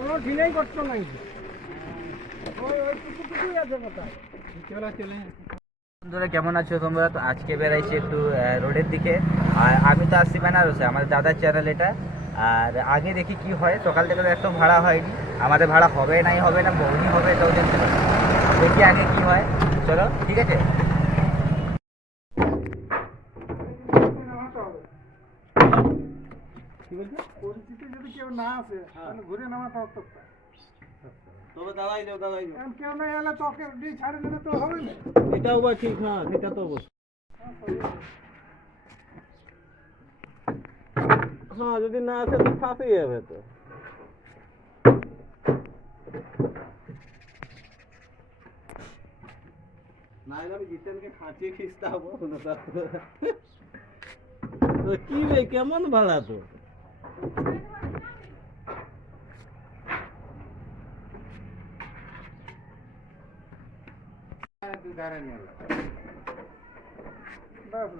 কোনো ঢিলেই নাই। কেমন আছো তোমরা? তো আজকে বেরাইছি একটু রোডের দিকে। আর আমি তো আসছি বেনারসে আমাদের দাদার চ্যানেল এটা। আর আগে দেখি কি হয়, সকাল থেকে তো একদম ভাড়া হয়নি। আমাদের ভাড়া হবে নাই, হবে না বউনি হবে, এটাও দেখতে দেখি আগে কি হয়। চলো, ঠিক আছে? কি পরিচিতি যদি কেউ না আসে তাহলে ঘুরে তবে দাঁড়াই যাও দাঁড়াই যাও কারণ কেউ না এলে তোকে দিয়ে ছাড়ে দিলে তো হবে না। এটাও বা ঠিক হ্যাঁ সেটা তো হ্যাঁ যদি না আসে তো ফাঁসে যাবে তো। না হলে আমি জিতেনকে খাঁচিয়ে খিস্তা হব তো কি রে কেমন ভাড়া তো বাস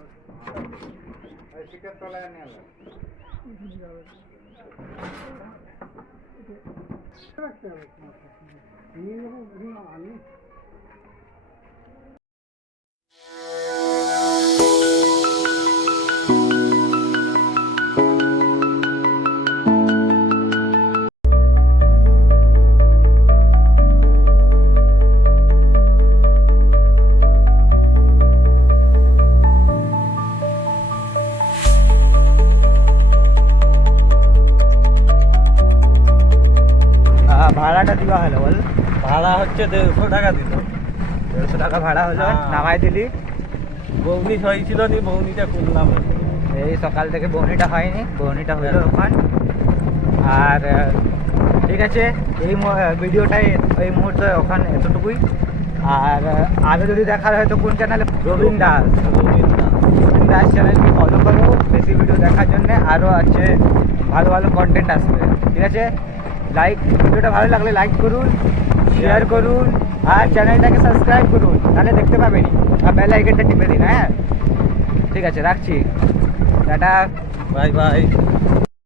রাখতে হবে নিয়ে যাব না, আমি আহ, ভাড়াটা দিবা হলো বল। ভাড়া হচ্ছে দেড়শো টাকা দিল। দেড়শো টাকা ভাড়া হলো হ্যাঁ। নামাই দিলি। বৌনি হয়েছিল নি বৌনিটা করলাম। এই সকাল থেকে বৌনিটা হয়নি বৌনিটা হলো ওখান। আর ঠিক আছে এই ভিডিওটাই এই মুহূর্তে ওখানে এতটুকুই। আর আগে যদি দেখার হয় তো কোন চ্যানেলে রবীন দাস। রবীন দাস। চ্যানেলকে ফলো করো বেশি ভিডিও দেখার জন্য আরও আছে ভালো ভালো কন্টেন্ট আসবে। ঠিক আছে? লাইক ভিডিওটা ভালো লাগলে লাইক করুন শেয়ার করুন, আর চ্যানেলটাকে সাবস্ক্রাইব করুন, তাহলে দেখতে পাবেন আর বেল আইকনটা টিপে দিন হ্যাঁ? ঠিক আছে, রাখছি। টাটা। Bye bye